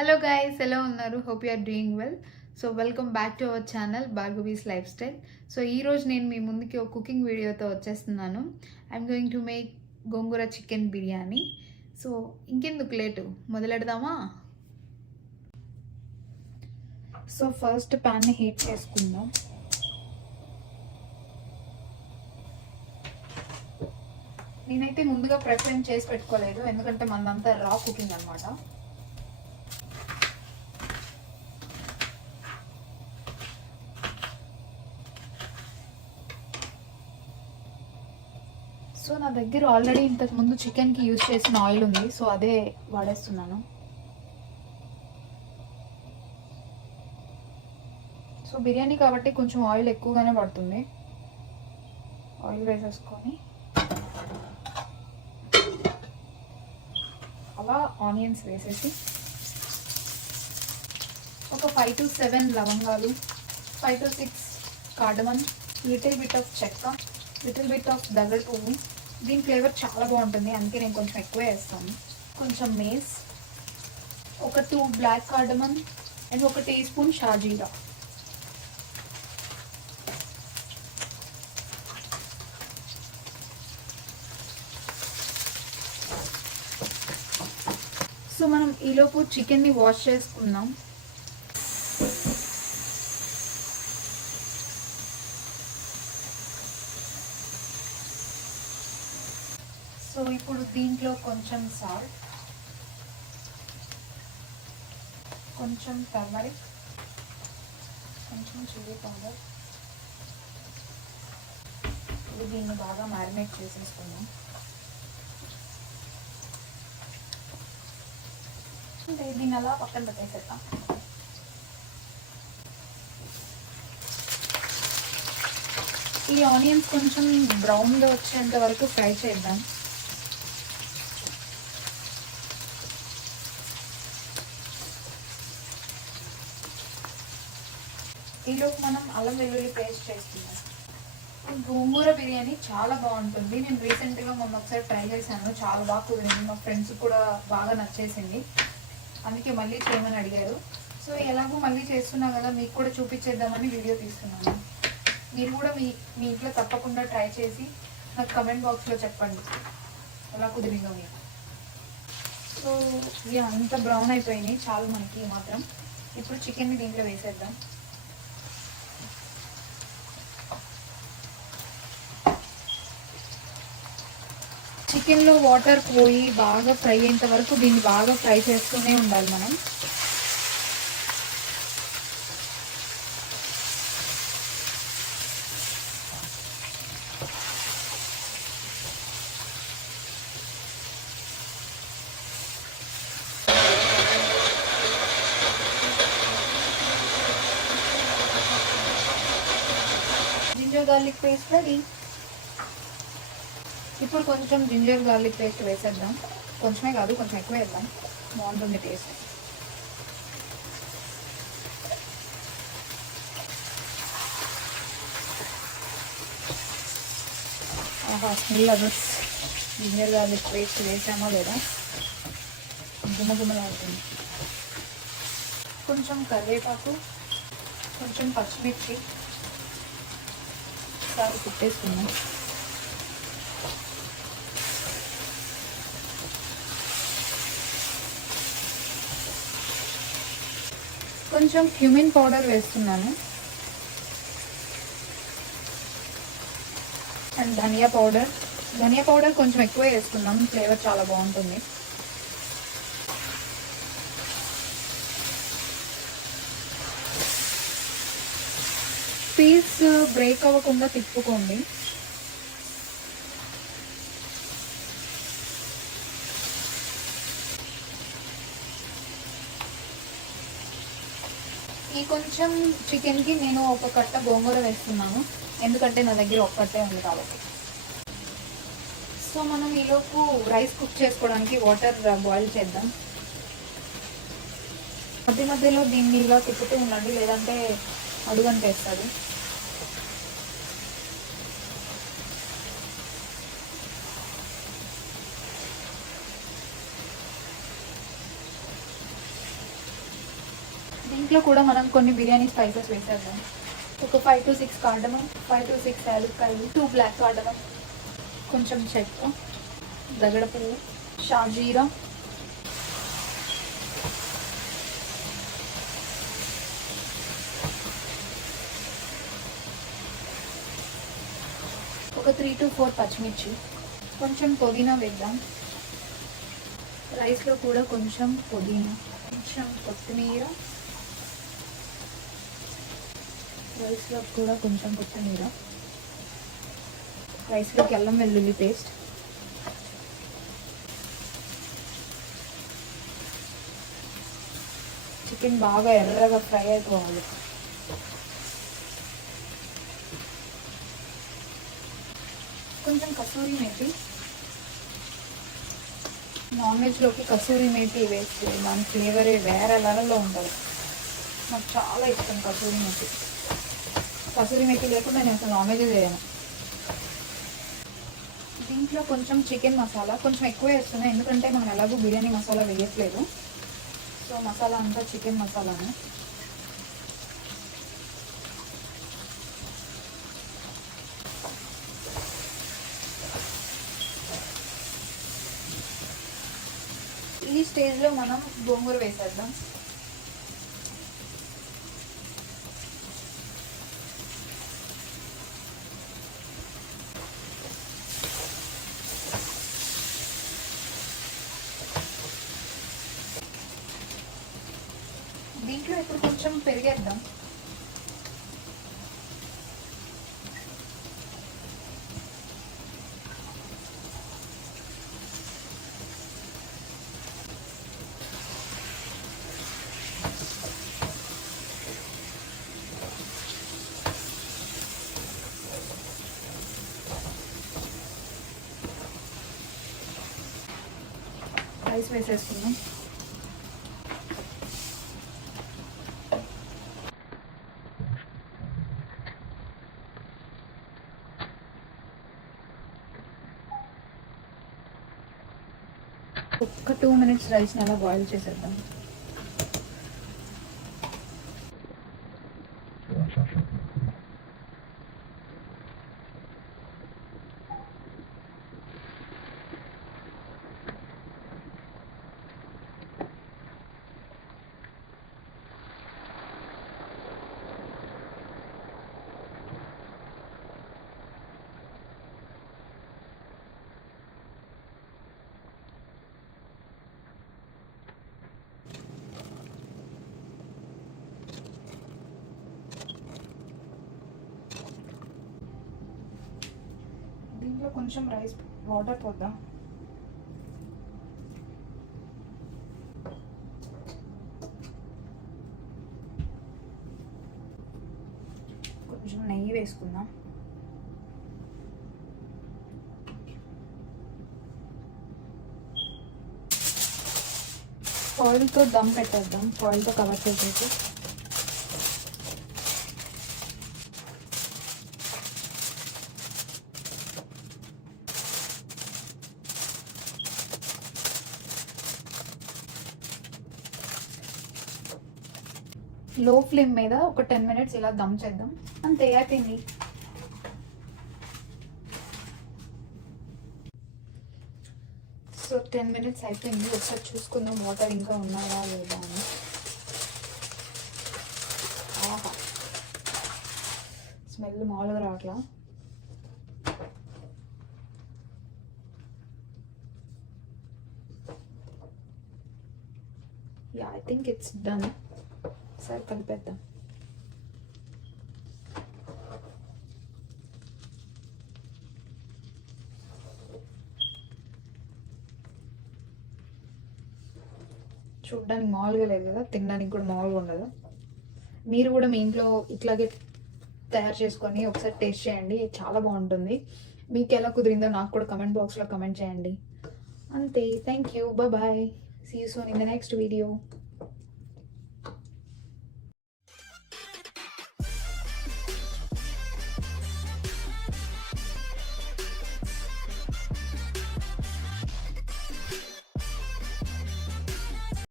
Hello guys, ఎలా ఉన్నారు? Hope you are doing well. So welcome back to our channel Bhargavi's lifestyle. So ఈరోజు నేను మీ ముందుకి ఒక కుకింగ్ వీడియోతో వచ్చేస్తున్నాను. I'm going to make gongura chicken biryani. So ఇంకెందుకు లేటు, మొదలెడదామా? సో ఫస్ట్ ప్యాన్ని హీట్ చేసుకుందాం. నేనైతే ముందుగా ప్రిపరేషన్ చేసి పెట్టుకోలేదు, ఎందుకంటే మనదంతా రా కుకింగ్ అనమాట. సో నా దగ్గర ఆల్రెడీ ఇంతకుముందు చికెన్కి యూజ్ చేసిన ఆయిల్ ఉంది, సో అదే వాడేస్తున్నాను. సో బిర్యానీ కాబట్టి కొంచెం ఆయిల్ ఎక్కువగానే పడుతుంది. ఆయిల్ వేసేసుకొని అలా ఆనియన్స్ వేసేసి ఒక 5 to 7 లవంగాలు, 5 to 6 కార్డమన్, లిటిల్ బిట్ ఆఫ్ చెక్క, లిటిల్ బిట్ ఆఫ్ దగడ్ పువ్వు. దీని ఫ్లేవర్ చాలా బాగుంటుంది, అందుకే నేను కొంచెం ఎక్కువ వేస్తాను. కొంచెం మేస్, ఒక 2 బ్లాక్ కార్డమన్ అండ్ ఒక టీ స్పూన్ షాజీరా. సో మనం ఈలోపు చికెన్ని వాష్ చేసుకుందాం. సో ఇప్పుడు దీంట్లో కొంచెం సాల్ట్, కొంచెం టర్మరిక్, కొంచెం చిల్లీ పౌడర్. ఇప్పుడు దీన్ని బాగా మ్యారినేట్ చేసేసుకుందాం. దీన్ని అలా పక్కన పెట్టేసేద్దాం. ఈ ఆనియన్స్ కొంచెం బ్రౌన్గా వచ్చేంత వరకు ఫ్రై చేద్దాం. ఈలోపు మనం అల్లం వెల్లుల్లి పేస్ట్ చేసుకుందాం. గోంగూర బిర్యానీ చాలా బాగుంటుంది. నేను రీసెంట్గా మొన్న ఒకసారి ట్రై చేశాను, చాలా బాగా కుదిరింది. మా ఫ్రెండ్స్ కూడా బాగా నచ్చేసింది, అందుకే మళ్ళీ చేయమని అడిగారు. సో ఎలాగో మళ్ళీ చేస్తున్నా కదా, మీకు కూడా చూపించేద్దామని వీడియో తీస్తున్నాను. మీరు కూడా మీ ఇంట్లో తప్పకుండా ట్రై చేసి నాకు కమెంట్ బాక్స్లో చెప్పండి ఎలా కుదిరిందో మీకు. సో ఇవి అంత బ్రౌన్ అయిపోయినాయి, చాలు మనకి మాత్రం. ఇప్పుడు చికెన్ని దీంట్లో వేసేద్దాం. చికెన్లో వాటర్ పోయి బాగా ఫ్రై అయ్యేంత వరకు దీన్ని బాగా ఫ్రై చేస్తూనే ఉండాలి మనం. Ginger garlic paste ready. ఇప్పుడు కొంచెం జింజర్ గార్లిక్ పేస్ట్ వేసేద్దాం. కొంచెమే కాదు, కొంచెం ఎక్కువ వేద్దాం, బాగుంటుంది టేస్ట్. ఆహా, స్మెల్ అది జింజర్ గార్లిక్ పేస్ట్ వేసామో లేదా గుమ్మగుమ్మలాడుతుంది. కొంచెం కరివేపాకు, కొంచెం పచ్చిమిర్చి ఒకసారి కుట్టేసుకుందాం. కొంచెం క్యూమిన్ పౌడర్ వేస్తున్నాను అండ్ ధనియా పౌడర్ కొంచెం ఎక్కువ వేసుకుందాం, ఫ్లేవర్ చాలా బాగుంటుంది. పీస్ బ్రేక్ అవ్వకుండా తిప్పుకోండి. ఈ కొంచెం చికెన్కి నేను ఒక కట్ట గోంగూర వేస్తున్నాను, ఎందుకంటే నా దగ్గర ఒక్కటే ఉంది కాబట్టి. సో మనం ఈలోపు రైస్ కుక్ చేసుకోవడానికి వాటర్ బాయిల్ చేద్దాం. మధ్య మధ్యలో దీన్ని ఇలా తిప్పుతూ ఉండండి, లేదంటే అడుగంటేస్తుంది. దీంట్లో కూడా మనం కొన్ని బిర్యానీ స్పైసెస్ వేసేద్దాం. ఒక 5 to 6 కార్డమం, 5 to 6 యాలక్కాయలు, 2 బ్లాక్ కార్డమం, కొంచెం చెక్క, దగడ పువ్వు, షాజీరా, ఒక 3 to 4 పచ్చిమిర్చి, కొంచెం పుదీనా వేద్దాం. రైస్లో కూడా కొంచెం పుదీనా, కొంచెం కొత్తిమీర, రైస్లో కూడా కొంచెం కొత్తిమీర, రైస్లోకి అల్లం వెల్లుల్లి పేస్ట్, చికెన్ బాగా ఎర్రగా ఫ్రై అయిపోవాలి. కొంచెం కసూరి మేతి, నాన్ వెజ్లోకి కసూరి మేతి వేస్తే దాని ఫ్లేవరే వేరే లెవెల్లో ఉంటుంది. నాకు చాలా ఇష్టం కసూరి మేతి. కసూరి మేతి లేకుండా నేను అసలు నాన్ వెజ్ చేయను. దీంట్లో కొంచెం చికెన్ మసాలా కొంచెం ఎక్కువ వేస్తున్నాను, ఎందుకంటే మనం ఎలాగో బిర్యానీ మసాలా వేయట్లేదు. సో మసాలా అంతా చికెన్ మసాలానే. ఈ స్టేజ్లో మనం గోంగూర వేసేద్దాం. దీంట్లో ఇప్పుడు కొంచెం పెరిగేద్దాం. రైస్ వేసేసుకుందాం. ఒక్క 2 minutes రైస్ని అలా బాయిల్ చేసేద్దాం. దీంట్లో కొంచెం రైస్ వాటర్ పోద్దాం. కొంచెం నెయ్యి వేసుకుందాం. ఆయిల్తో దమ్ పెట్టేద్దాం. ఆయిల్తో కవర్ చేసేసి లో ఫ్లేమ్ మీద ఒక 10 minutes ఇలా దమ్ చేద్దాం. అంతే, అయిపోయింది. సో 10 minutes అయిపోయింది. ఒకసారి చూసుకుందాం వాటర్ ఇంకా ఉన్నాయా లేదా అని. ఆహా, స్మెల్ మామూలుగా రావట్లా. Yeah, I think it's done. సరే కలిపేద్దాం. చూడ్డానికి మామూలుగా లేదు కదా, తినడానికి కూడా మామూలుగా ఉండదు. మీరు కూడా మీ ఇంట్లో ఇట్లాగే తయారు చేసుకొని ఒకసారి టేస్ట్ చేయండి, చాలా బాగుంటుంది. మీకు ఎలా కుదిరిందో నాకు కూడా కమెంట్ బాక్స్లో కమెంట్ చేయండి. అంతే, thank you, bye. See you soon in the next video.